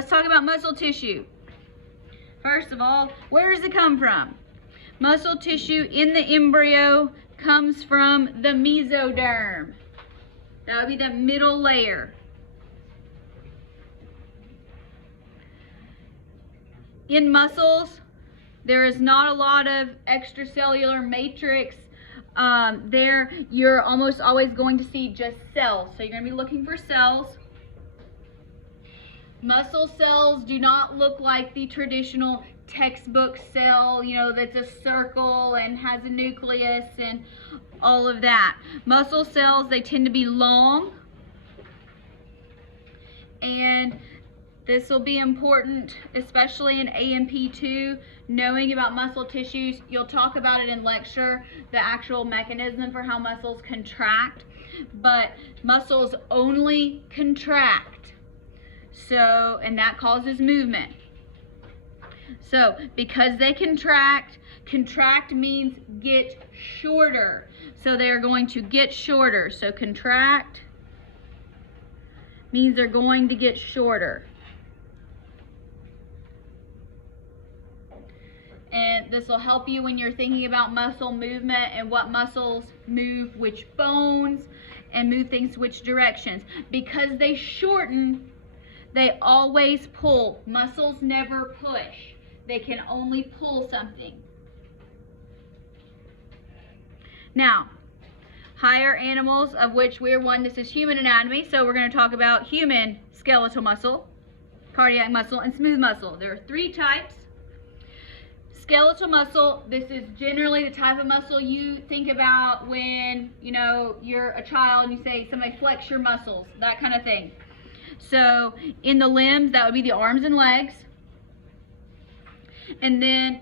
let's talk about muscle tissue. First of all, where does it come from? Muscle tissue in the embryo comes from the mesoderm. That would be the middle layer. In muscles, there is not a lot of extracellular matrix. There, you're almost always going to see just cells. So you're going to be looking for cells. Muscle cells do not look like the traditional textbook cell, you know, that's a circle and has a nucleus and all of that. Muscle cells, they tend to be long, and this will be important, especially in A&P2, knowing about muscle tissues. You'll talk about it in lecture, the actual mechanism for how muscles contract, but muscles only contract. So, and that causes movement. So, because they contract means get shorter. So they're going to get shorter. So contract means they're going to get shorter. And this will help you when you're thinking about muscle movement and what muscles move which bones and move things which directions. Because they shorten, they always pull. Muscles never push. They can only pull something. Now, higher animals, of which we're one, this is human anatomy, so we're going to talk about human skeletal muscle, cardiac muscle, and smooth muscle. There are 3 types. Skeletal muscle, this is generally the type of muscle you think about when, you know, you're a child and you say, somebody flex your muscles, that kind of thing. So in the limbs, that would be the arms and legs. And then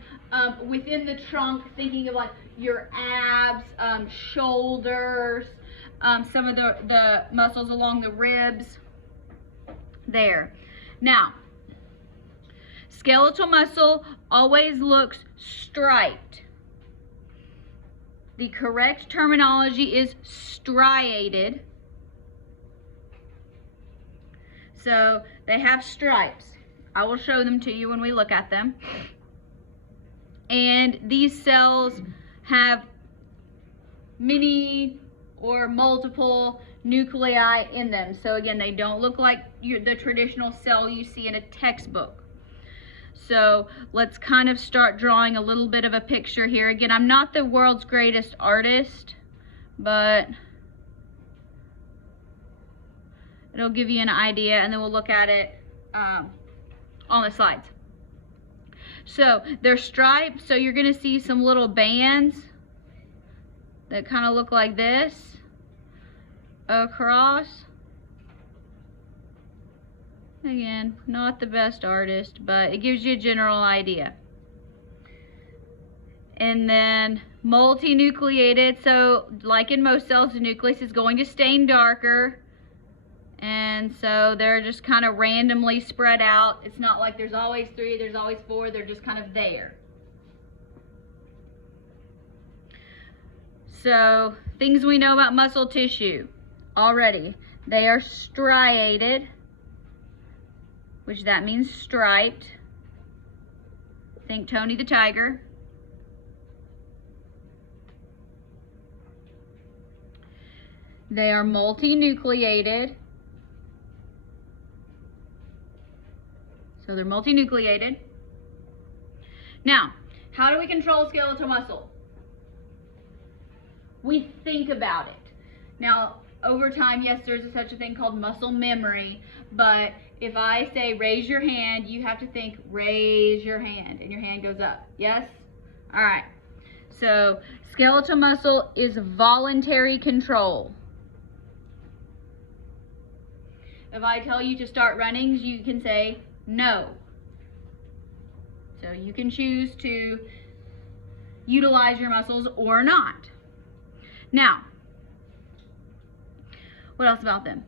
within the trunk, thinking of like your abs, shoulders, some of the muscles along the ribs there. Now, skeletal muscle always looks striped. The correct terminology is striated. So they have stripes. I will show them to you when we look at them. And these cells have many or multiple nuclei in them. So again, they don't look like the traditional cell you see in a textbook. So let's kind of start drawing a little bit of a picture here. Again, I'm not the world's greatest artist, but it'll give you an idea, and then we'll look at it on the slides. So they're striped, so you're going to see some little bands that kind of look like this across. Again, not the best artist, but it gives you a general idea. And then multinucleated, so like in most cells, the nucleus is going to stain darker. And so they're just kind of randomly spread out. It's not like there's always 3, there's always 4, they're just kind of there. So, things we know about muscle tissue already. They are striated, which that means striped. Think Tony the Tiger. They are multinucleated. So they're multinucleated. Now, how do we control skeletal muscle? We think about it. Now, over time, yes, there's such a thing called muscle memory, but if I say raise your hand, you have to think raise your hand, and your hand goes up. Yes? All right. So skeletal muscle is voluntary control. If I tell you to start running, you can say no. So you can choose to utilize your muscles or not. Now, what else about them?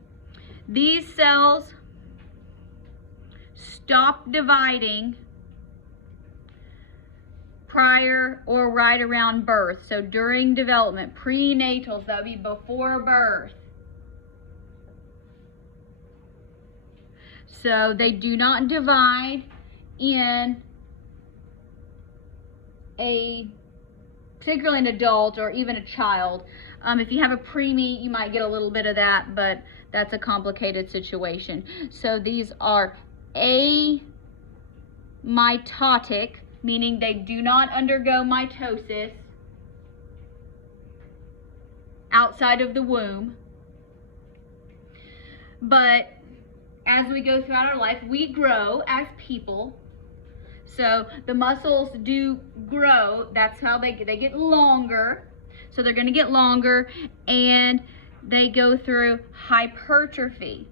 These cells stop dividing prior or right around birth. So during development, prenatals, that would be before birth. So they do not divide in particularly an adult or even a child. If you have a preemie, you might get a little bit of that, but that's a complicated situation. So these are amitotic, meaning they do not undergo mitosis outside of the womb. But as we go throughout our life, we grow as people. So the muscles do grow. That's how they get longer. So they're going to get longer, and they go through hypertrophy.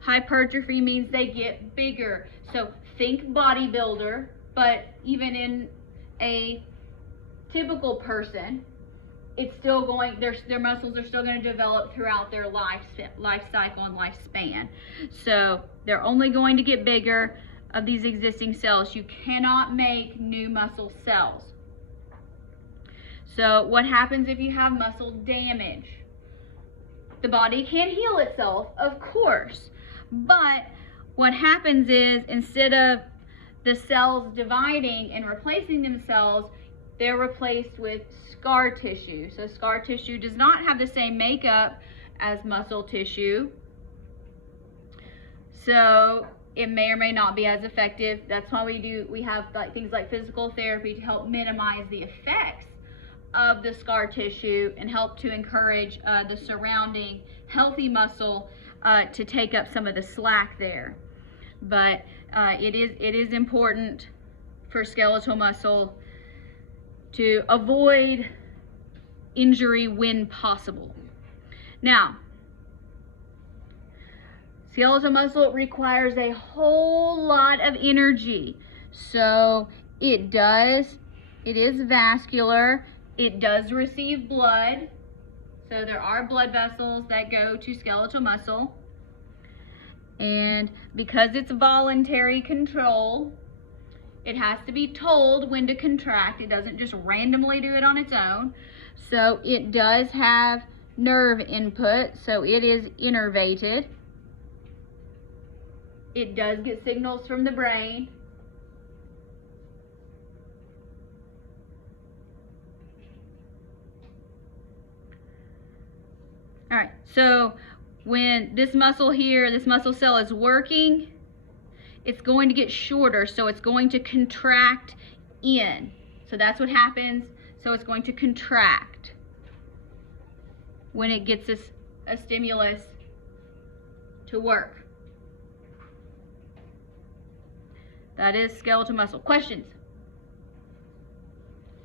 Hypertrophy means they get bigger. So think bodybuilder, but even in a typical person, it's still going, their muscles are still going to develop throughout their life cycle and lifespan. So they're only going to get bigger of these existing cells. You cannot make new muscle cells. So what happens if you have muscle damage? The body can heal itself, of course, but what happens is, instead of the cells dividing and replacing themselves, they're replaced with scar tissue. So scar tissue does not have the same makeup as muscle tissue, so it may or may not be as effective. That's why we have things like physical therapy to help minimize the effects of the scar tissue and help to encourage the surrounding healthy muscle to take up some of the slack there. But it is important for skeletal muscle to avoid injury when possible. Now, skeletal muscle requires a whole lot of energy. So it is vascular. It does receive blood. So there are blood vessels that go to skeletal muscle. And because it's voluntary control, it has to be told when to contract. It doesn't just randomly do it on its own. So it does have nerve input, so it is innervated. It does get signals from the brain. All right, so when this muscle here, this muscle cell is working, it's going to get shorter, so it's going to contract in. So that's what happens. So it's going to contract when it gets a stimulus to work. That is skeletal muscle. Questions?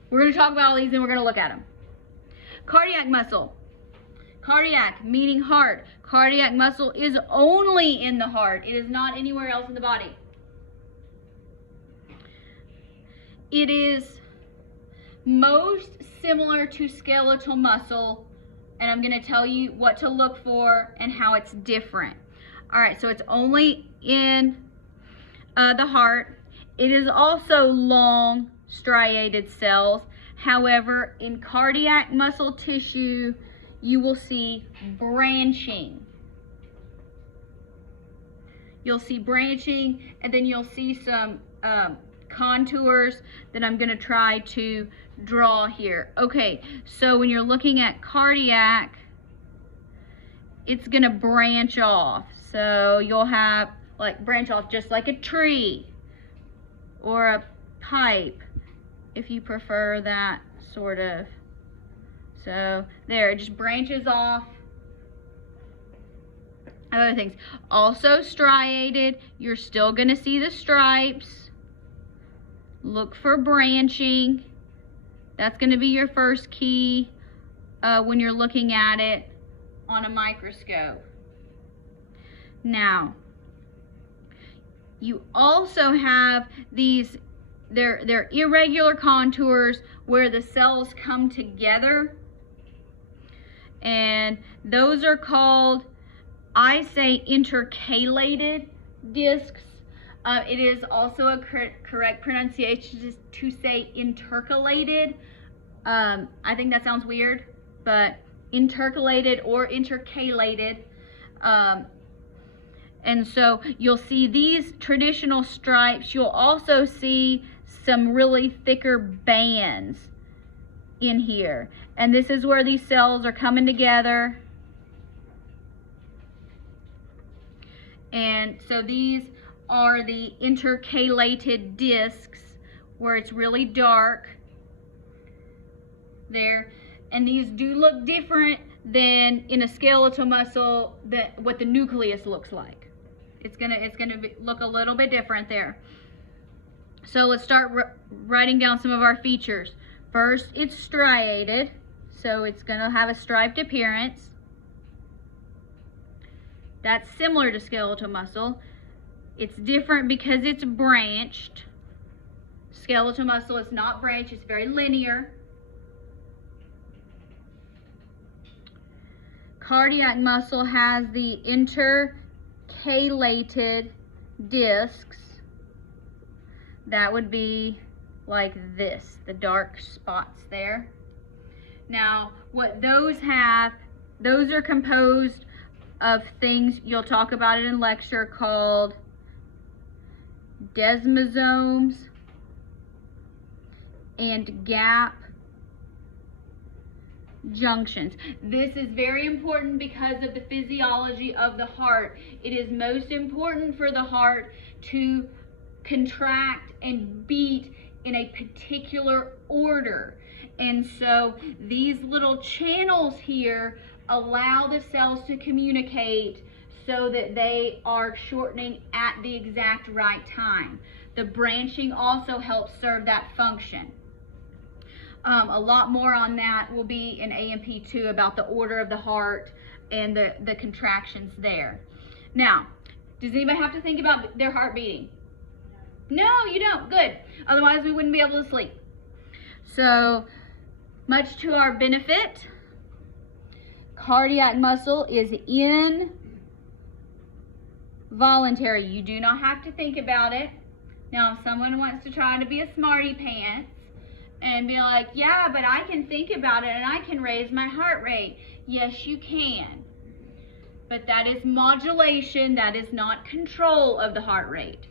We're going to talk about all these and we're going to look at them. Cardiac muscle. Cardiac, meaning heart. Cardiac muscle is only in the heart. It is not anywhere else in the body. It is most similar to skeletal muscle, and I'm going to tell you what to look for and how it's different. All right, so it's only in the heart. It is also long striated cells. However, in cardiac muscle tissue, you will see branching. You'll see branching, and then you'll see some contours that I'm going to try to draw here. Okay, so when you're looking at cardiac, it's going to branch off. So you'll have branch off just like a tree or a pipe, if you prefer that sort of. So there, it just branches off. Other things. Also striated, you're still going to see the stripes. Look for branching. That's going to be your first key when you're looking at it on a microscope. Now, you also have these, they're irregular contours where the cells come together. And those are called, I say, intercalated discs. It is also a correct pronunciation to say intercalated. I think that sounds weird, but intercalated or intercalated. And so you'll see these traditional stripes. You'll also see some really thicker bands in here. And this is where these cells are coming together. And so these are the intercalated discs where it's really dark there. And these do look different than in a skeletal muscle, that what the nucleus looks like. It's gonna look a little bit different there. So let's start writing down some of our features. First, it's striated, so it's gonna have a striped appearance. That's similar to skeletal muscle. It's different because it's branched. Skeletal muscle is not branched, it's very linear. Cardiac muscle has the intercalated discs. That would be like this, the dark spots there. Now, what those have, those are composed of things, you'll talk about it in lecture, called desmosomes and gap junctions. This is very important because of the physiology of the heart. It is most important for the heart to contract and beat in a particular order. And so these little channels here allow the cells to communicate so that they are shortening at the exact right time. The branching also helps serve that function. A lot more on that will be in A&P2 about the order of the heart and the contractions there. Now, does anybody have to think about their heart beating? No, you don't. Good. Otherwise, we wouldn't be able to sleep. So, much to our benefit, cardiac muscle is involuntary. You do not have to think about it. Now, if someone wants to try to be a smarty pants and be like, yeah, but I can think about it and I can raise my heart rate. Yes, you can. But that is modulation. That is not control of the heart rate.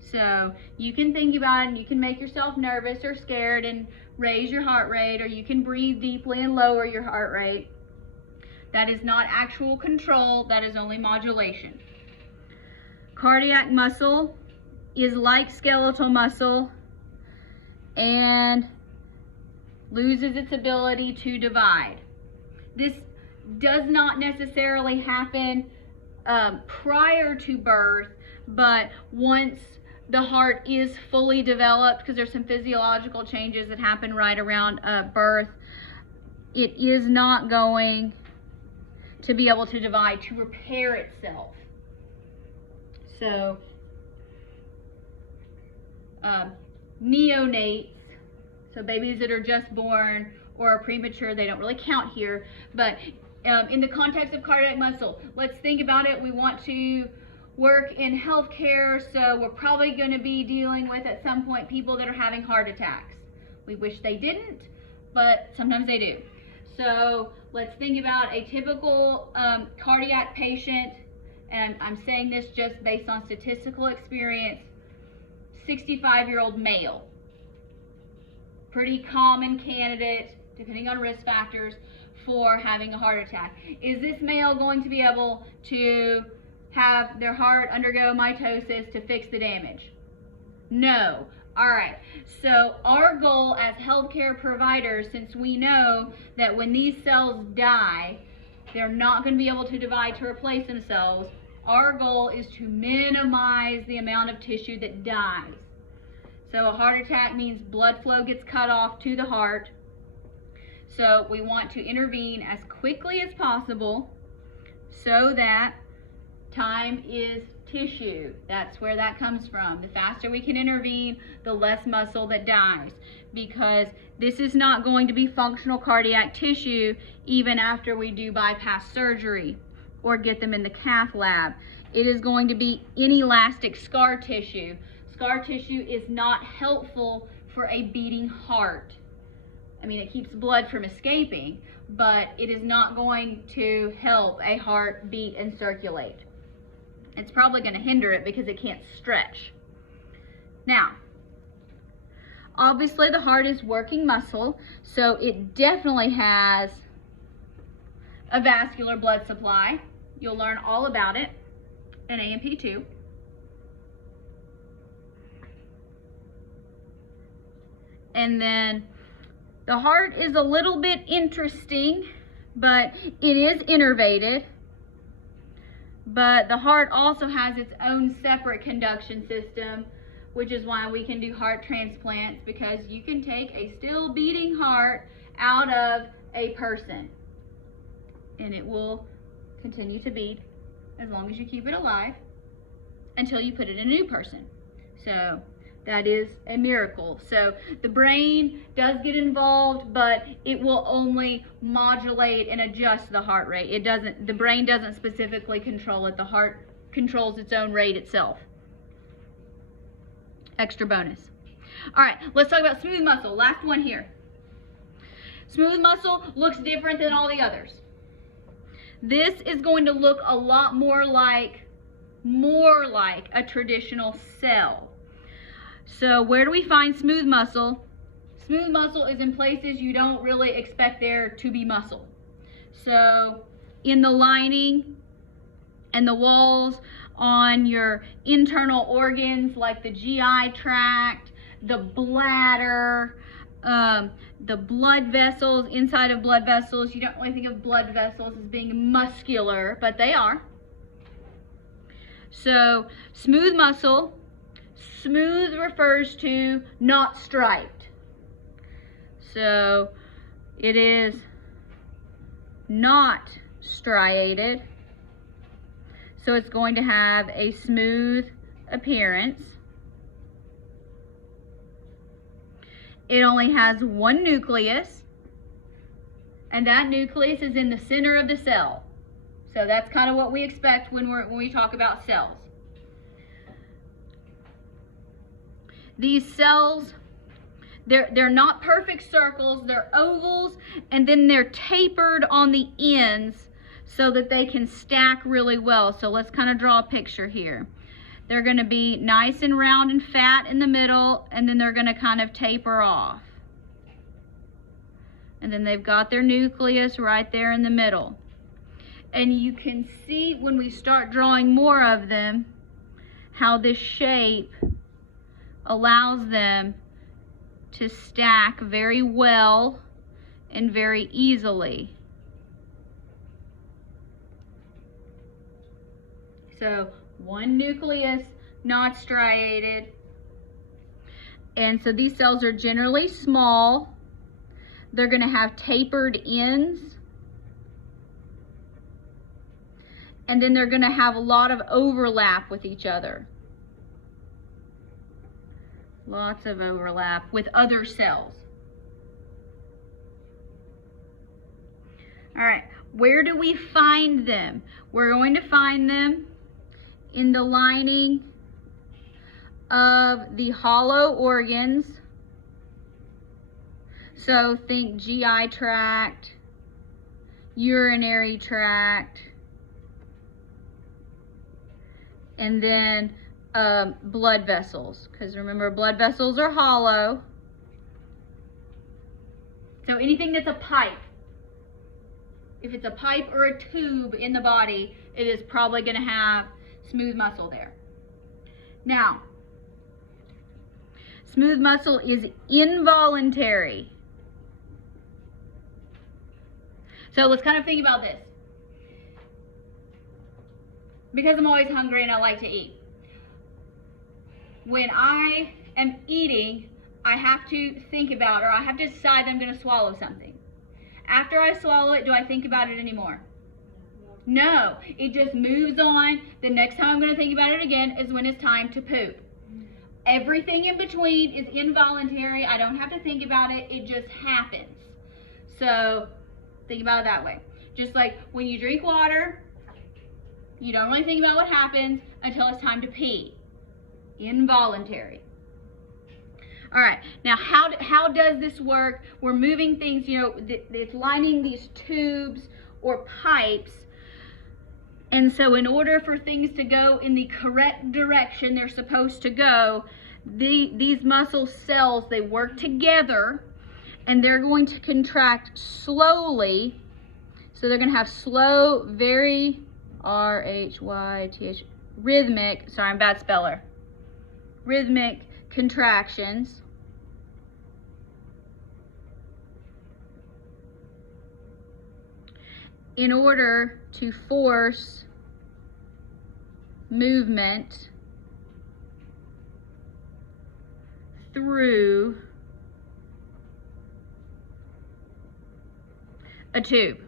So you can think about it and you can make yourself nervous or scared and raise your heart rate, or you can breathe deeply and lower your heart rate. That is not actual control. That is only modulation. Cardiac muscle is like skeletal muscle and loses its ability to divide. This does not necessarily happen prior to birth, but once the heart is fully developed, because there's some physiological changes that happen right around birth, it is not going to be able to divide, to repair itself. So neonates, so babies that are just born or are premature, they don't really count here, but in the context of cardiac muscle, let's think about it. We want to work in healthcare, so we're probably going to be dealing with at some point people that are having heart attacks. We wish they didn't, but sometimes they do. So let's think about a typical cardiac patient, and I'm saying this just based on statistical experience, 65-year-old male. Pretty common candidate, depending on risk factors, for having a heart attack. Is this male going to be able to have their heart undergo mitosis to fix the damage? No. All right. So our goal as healthcare providers, since we know that when these cells die, they're not going to be able to divide to replace themselves, our goal is to minimize the amount of tissue that dies. So a heart attack means blood flow gets cut off to the heart. So we want to intervene as quickly as possible so that time is tissue. That's where that comes from. The faster we can intervene, the less muscle that dies, because this is not going to be functional cardiac tissue even after we do bypass surgery or get them in the cath lab. It is going to be inelastic scar tissue. Scar tissue is not helpful for a beating heart. I mean, it keeps blood from escaping, but it is not going to help a heart beat and circulate. it's probably going to hinder it because it can't stretch. Now, obviously the heart is working muscle, so it definitely has a vascular blood supply. You'll learn all about it in A&P 2. And then the heart is a little bit interesting, but it is innervated. But the heart also has its own separate conduction system, which is why we can do heart transplants, because you can take a still beating heart out of a person and it will continue to beat as long as you keep it alive until you put it in a new person. So that is a miracle. So the brain does get involved, but it will only modulate and adjust the heart rate. The brain doesn't specifically control it. The heart controls its own rate itself. Extra bonus. All right, let's talk about smooth muscle. Last one here. Smooth muscle looks different than all the others. This is going to look a lot more like a traditional cell. So where do we find smooth muscle? Smooth muscle is in places you don't really expect there to be muscle. So in the lining and the walls on your internal organs like the GI tract, the bladder, the blood vessels, inside of blood vessels. You don't really think of blood vessels as being muscular, but they are. So smooth muscle, smooth refers to not striped. So it is not striated. So it's going to have a smooth appearance. It only has one nucleus, and that nucleus is in the center of the cell. So that's kind of what we expect when we talk about cells. These cells, they're not perfect circles, they're ovals, and then they're tapered on the ends so that they can stack really well. So let's kind of draw a picture here. They're going to be nice and round and fat in the middle, and then they're going to kind of taper off. And then they've got their nucleus right there in the middle. And you can see when we start drawing more of them, how this shape allows them to stack very well and very easily. So one nucleus, not striated. And so these cells are generally small. They're going to have tapered ends. And then they're going to have a lot of overlap with each other. Lots of overlap with other cells. All right, where do we find them? We're going to find them in the lining of the hollow organs. So think GI tract, urinary tract, and then blood vessels, because remember, blood vessels are hollow. So anything that's a pipe, if it's a pipe or a tube in the body, it is probably going to have smooth muscle there. Now, smooth muscle is involuntary. So let's kind of think about this. Because I'm always hungry and I like to eat. When I am eating, I have to think about, or I have to decide that I'm going to swallow something. After I swallow it, do I think about it anymore? No, it just moves on. The next time I'm going to think about it again is when it's time to poop. Everything in between is involuntary. I don't have to think about it. It just happens. So think about it that way. Just like when you drink water, you don't really think about what happens until it's time to pee. Involuntary. All right, now how does this work? We're moving things, it's lining these tubes or pipes, And so in order for things to go in the correct direction they're supposed to go, these muscle cells, they work together and they're going to contract slowly. So they're going to have slow, very R-H-Y-T-H, rhythmic, sorry, I'm a bad speller, rhythmic contractions. In order to force movement through a tube.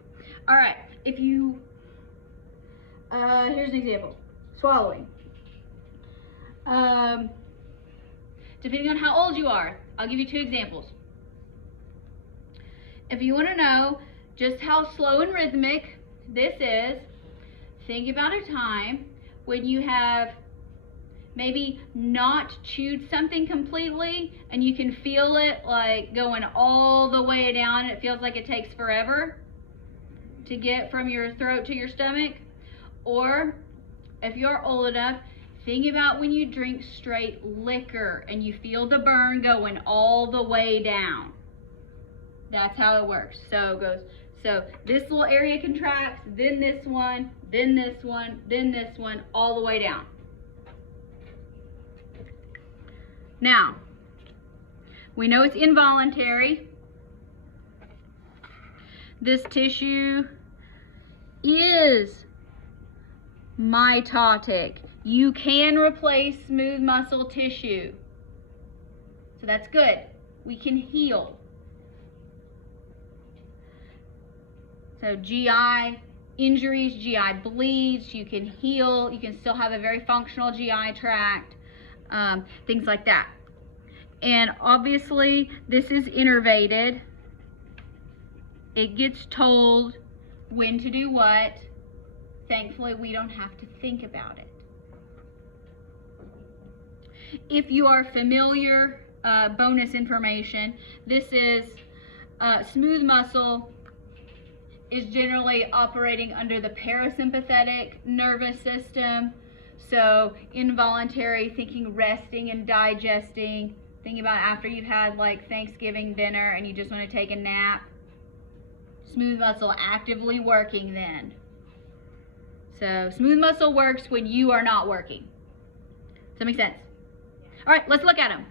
All right, if you, here's an example, swallowing. Depending on how old you are, I'll give you 2 examples. If you want to know just how slow and rhythmic this is, think about a time when you have maybe not chewed something completely and you can feel it like going all the way down and it feels like it takes forever to get from your throat to your stomach. Or if you're old enough, think about when you drink straight liquor and you feel the burn going all the way down. That's how it works. So it goes, so this little area contracts, then this one, then this one, then this one, all the way down. Now, we know it's involuntary. This tissue is mitotic. You can replace smooth muscle tissue. So that's good. We can heal. So GI injuries, GI bleeds, you can heal. You can still have a very functional GI tract, things like that. And obviously this is innervated. It gets told when to do what. Thankfully, we don't have to think about it. If you are familiar, bonus information, this is smooth muscle is generally operating under the parasympathetic nervous system. So involuntary, thinking resting and digesting, thinking about after you've had like Thanksgiving dinner and you just want to take a nap. Smooth muscle actively working then. So smooth muscle works when you are not working. Does that make sense? All right, let's look at them.